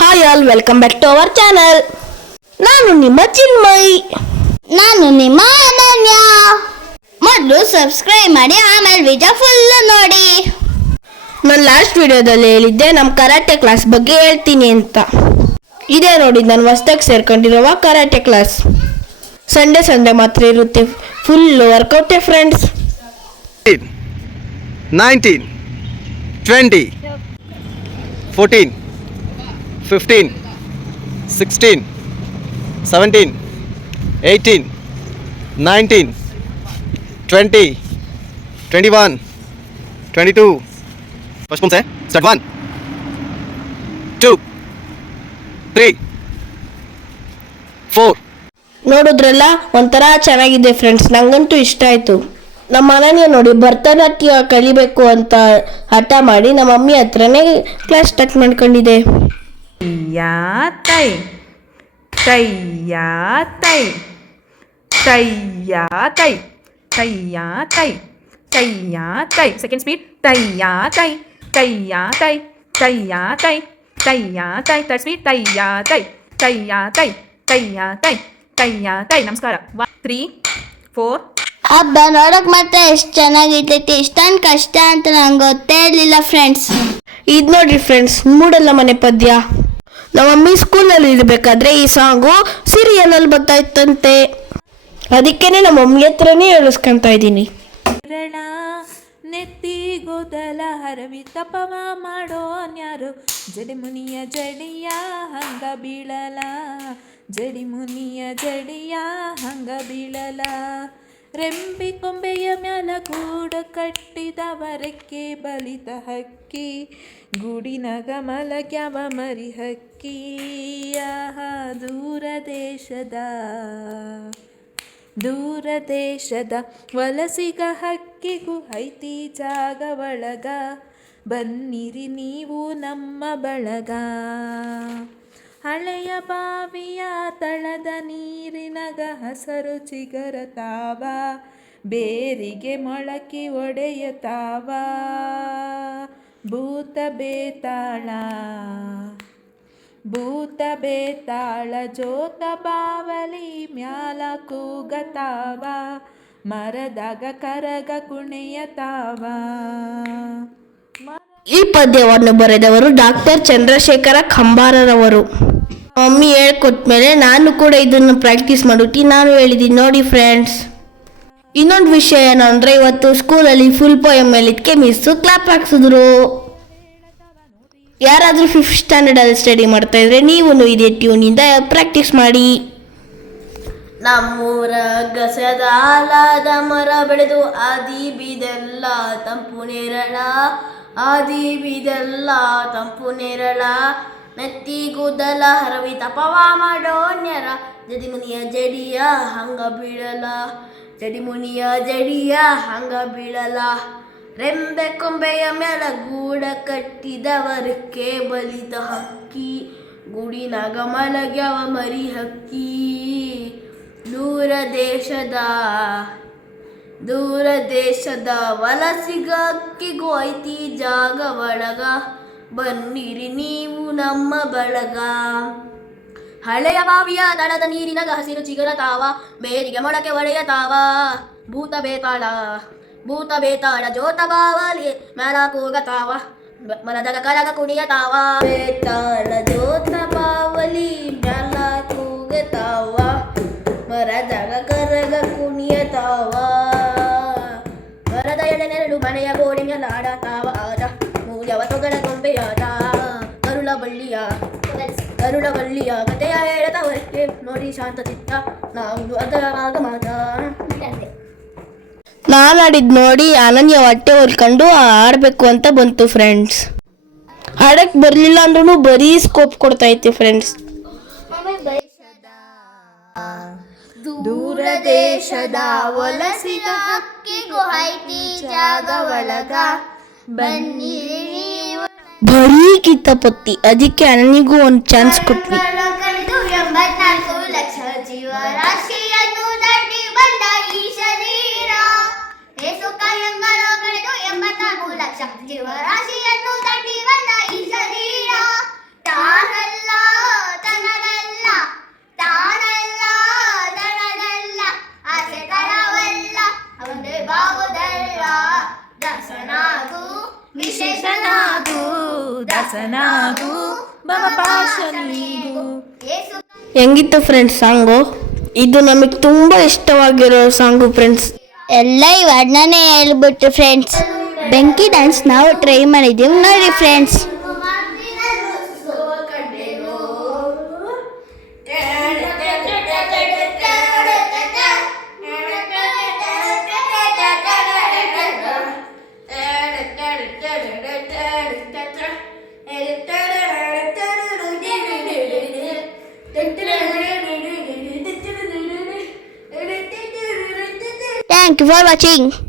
Hi all, welcome back to our channel. ನಾನು ನಿಮ್ಮ ಚಿನ್ಮಯ್. ನಾನು ನಿಮ್ಮ ಅನನ್ಯ. ಮೊದಲು ಸಬ್ಸ್ಕ್ರೈಬ್ ಮಾಡಿ, ಆಮೇಲೆ ವಿಡಿಯೋ ಫುಲ್ ನೋಡಿ. ನಾನು ಲಾಸ್ಟ್ ವಿಡಿಯೋದಲ್ಲಿ ಹೇಳಿದ್ದೆ ನಮ್ಮ ಕರಾಟೆ ಕ್ಲಾಸ್ ಬಗ್ಗೆ ಹೇಳ್ತೀನಿ ಅಂತ. ಇದೇ ನೋಡಿ ನಾನು ಹೊಸ್ದಾಗಿ ಸೇರ್ಕೊಂಡಿರುವ ಕರಾಟೆ ಕ್ಲಾಸ್. ಸಂಡೇ ಮಾತ್ರ ಇರುತ್ತೆ, full ವರ್ಕೌಟೇ friends. 19, 20, 14, 15, 16, 17, 18, 19, 20, 21, 22. First one, say. Start 1, 2, 3, 4. ನೋಡಿದ್ರಲ್ಲ, ಒಂಥರ ಚೆನ್ನಾಗಿದೆ ಫ್ರೆಂಡ್ಸ್, ನಂಗಂತೂ ಇಷ್ಟ ಆಯಿತು. ನಮ್ಮ ಮನೆಯೇ ನೋಡಿ ಭರತನಾಟ್ಯ ಕಲಿಬೇಕು ಅಂತ ಹಠ ಮಾಡಿ ನಮ್ಮ ಮಮ್ಮಿ ಹತ್ರನೇ ಕ್ಲಾಸ್ ಸ್ಟಾರ್ಟ್ ಮಾಡ್ಕೊಂಡಿದೆ. ಯಾ ತೈ ತೈಯಾ ತೈ ತೈಯಾ ತೈ ತೈಯಾ ತೈ ತೈಯಾ ತೈ. Second speed. ತೈಯಾ ತೈ ತೈಯಾ ತೈ ತೈಯಾ ತೈ ತೈಯಾ ತೈ. Third speed. ತೈಯಾ ತೈ ತೈಯಾ ತೈ ತೈಯಾ ತೈ ತೈಯಾ ತೈ. ನಮಸ್ಕಾರ. 3, 4. ಹಬ್ಬ ನೋಡಕ್ ಮಾತ್ರ ಎಷ್ಟು ಚೆನ್ನಾಗಿರ್ತೈತಿ, ಇಷ್ಟೊಂದು ಕಷ್ಟ ಅಂತ ನಂಗೆ ಗೊತ್ತೇ ಇರಲಿಲ್ಲ ಫ್ರೆಂಡ್ಸ್. ಇದು ನೋಡ್ರಿ ಫ್ರೆಂಡ್ಸ್, ಮೂಡಲ್ಲ ಮನೆ ಪದ್ಯ. ನಮ್ಮ ಮಮ್ಮಿ ಸ್ಕೂಲಲ್ಲಿ ಇರಬೇಕಾದ್ರೆ ಈ ಸಾಂಗು ಸೀರಿಯಲಲ್ಲಿ ಬರ್ತಾ ಇತ್ತಂತೆ. ಅದಕ್ಕೇನೆ ನಮ್ಮ ಮಮ್ಮಿ ಹತ್ರನೇ ಹೇಳಿಸ್ಕೊಂತ ಇದ್ದೀನಿ. ನೆತ್ತಿ ಗೋದಲ ಹರವಿ ತಪವ ಮಾಡೋ ನ್ಯಾರು, ಜಡಿಮುನಿಯ ಜಡಿಯ ಹಂಗ ಬೀಳಲ, ಜಡಿಮುನಿಯ ಜಡಿಯ ಹಂಗ ಬೀಳಲ. ರೆಂಬಿ ಕೊಂಬೆಯ ಮ್ಯಾಲ ಗೂಡ ಕಟ್ಟಿದವರಕ್ಕೆ ಬಲಿತ ಹಕ್ಕಿ, ಗೂಡಿನಗ ಮಲಗ್ಯಾವ ಮರಿ ಹಕ್ಕಿ. ದೂರ ದೇಶದ ವಲಸಿಗ ಹಕ್ಕಿಗೂ ಐತಿ ಜಾಗ ಒಳಗ, ಬನ್ನಿರಿ ನೀವು ನಮ್ಮ ಬಳಗ. ಹಳೆಯ ಬಾವಿಯ ತಳದ ನೀರಿನಗ ಹಸರು ಚಿಗರತಾವ, ಬೇರಿಗೆ ಮೊಳಕೆ ಒಡೆಯತಾವ. ಭೂತ ಬೇತಾಳ ಜೋತ ಬಾವಲಿ ಮ್ಯಾಲ ಕೂಗತಾವ, ಮರದಾಗ ಕರಗ ಕುಣಿಯತಾವ. ಈ ಪದ್ಯವನ್ನು ಬರೆದವರು ಡಾಕ್ಟರ್ ಚಂದ್ರಶೇಖರ ಕಂಬಾರರವರು. ಮಮ್ಮಿ ಹೇಳ್ಕೊಟ್ಮೇಲೆ ನಾನು ಕೂಡ ಇದನ್ನು ಪ್ರಾಕ್ಟೀಸ್ ಮಾಡಿಬಿಟ್ಟು ನಾನು ಹೇಳಿದ್ದೀನಿ ನೋಡಿ ಫ್ರೆಂಡ್ಸ್. ಇನ್ನೊಂದು ವಿಷಯ ಏನು ಅಂದರೆ, ಇವತ್ತು ಸ್ಕೂಲಲ್ಲಿ ಫುಲ್ ಪೋಯಮ್ ಹೇಳಿದ್ಕೆ ಮಿಸ್ಸು ಕ್ಲಾಪ್ ಹಾಕ್ಸಿದ್ರು. ಯಾರಾದರೂ 5th ಸ್ಟ್ಯಾಂಡರ್ಡಲ್ಲಿ ಸ್ಟಡಿ ಮಾಡ್ತಾ ಇದ್ರೆ ನೀವು ಇದೇ ಟ್ಯೂನಿಂದ ಪ್ರಾಕ್ಟೀಸ್ ಮಾಡಿ. ನಮ್ಮೂರ ಗಸದ ಆಲದ ಮರ ಬೆಳೆದು ಆದಿ ಬಿದೆಲ್ಲ ತಂಪು ನೇರಳ, ಆದಿ ಬಿದೆಲ್ಲ ತಂಪು ನೇರಳ. ನೆತ್ತಿ ಕೂದಲ ಹರವಿ ತಪವ ಮಾಡೋ ನ್ಯರ, ಜಡಿಮುನಿಯ ಜಡಿಯ ಹಂಗ ಬೀಳಲ, ಜಡಿಮುನಿಯ ಜಡಿಯ ಹಂಗ ಬೀಳಲ. ರೆಂಬೆ ಕೊಂಬೆಯ ಮ್ಯಾಲ ಗೂಡ ಕಟ್ಟಿದವರಕ್ಕೆ ಬಲಿತ ಹಕ್ಕಿ, ಗೂಡಿನಾಗ ಮಲಗ್ಯಾವ ಮರಿ ಹಕ್ಕಿ. ದೂರ ದೇಶದ ವಲಸಿಗ ಹಕ್ಕಿಗೂ ಐತಿ ಜಾಗ ಒಳಗ, ಬನ್ನಿರಿ ನೀವು ನಮ್ಮ ಬಳಗ. ಹಳೆಯ ಬಾವಿಯ ತಳದ ನೀರಿನಗ ಹಸಿರು ಚಿಗುರತಾವ, ಬೇರಿಗೆ ಮೊಳಕೆ ಒಡೆಯತಾವ. ಭೂತ ಬೇತಾಳ ಜೋತ ಬಾವಲಿ ಮ್ಯಾಲ ಕೂಗತಾವ, ಮರದಾಗ ಕರಗ ಕುಣಿಯತಾವ. ಬೇತಾಳ ಜೋತ ಬಾವಲಿ ಮ್ಯಾಲ ಕೂಗತಾವ, ಮರದಾಗ ಕರಗ ಕುಣಿಯತಾವ. ಮರದ ಎಡೆನೆರಳು ಮನೆಯ ಗೋಡೆ ಮ್ಯಾಲ ಆಡತಾವ ಆಟ, ಮೂಲ್ಯವ ತೊಗಡ ಗೊಂಬೆಯಾಟ. ಗರುಡ ಬಳ್ಳಿಯ ಕಥೆಯ ಹೇಳದವರಕ್ಕೆ ನೋಡಿ ಶಾಂತ ಚಿತ್ತ, ನಾವು ಅದರ ಮಾತ. ನಾನು ಆಡಿದ್ ನೋಡಿ ಅನನ್ಯ ಹೊಟ್ಟೆ ಹೊಲ್ಕೊಂಡು ಆಡಬೇಕು ಅಂತ ಬಂತು ಫ್ರೆಂಡ್ಸ್. ಆಡಕ್ಕೆ ಬರಲಿಲ್ಲ ಅಂದ್ರೂ ಬರೀ ಸ್ಕೋಪ್ ಕೊಡ್ತಾ ಇತ್ತು ಫ್ರೆಂಡ್ಸ್. ದೂರ ದೇಶದ ವಲಸಿಗ ಹಕ್ಕಿಗೂ ಐತಿ ಜಾಗ ಒಳಗ, ಬನ್ನಿರಿ ನೀವು. ಬರೀ ಕಿತ್ತಪತ್ತಿ, ಅದಕ್ಕೆ ಅನನ್ಯಗೂ ಒಂದು ಚಾನ್ಸ್ ಕೊಟ್ವಿ. 84 ಲಕ್ಷ ಜೀವರಾಶಿಯನ್ನು ದಾಟಿ ಬಂದ ಈ ಶರೀರ, ಏಸು ಕಾಯಂಗಲು ಕಳೆದು 84 ಲಕ್ಷ ಜೀವರಾಶಿಯನ್ನು ದಾಟಿ ಬಂದ ಈ ಶರೀರ. ತಾನಲ್ಲ ದಾಸನಾಗು ಭವಪಾಶನಿಗೂ. ಹೆಂಗಿತ್ತು ಫ್ರೆಂಡ್ಸ್ ಸಾಂಗು? ಇದು ನಮಗೆ ತುಂಬ ಇಷ್ಟವಾಗಿರೋ ಸಾಂಗು ಫ್ರೆಂಡ್ಸ್. ಎಲ್ಲ ಈ ವರ್ಣನೆ ಹೇಳ್ಬಿಟ್ಟು ಫ್ರೆಂಡ್ಸ್. ಬೆಂಕಿ ಡ್ಯಾನ್ಸ್ ನಾವು ಟ್ರೈ ಮಾಡಿದ್ದೀವಿ ನೋಡಿ friends. Thank you for watching.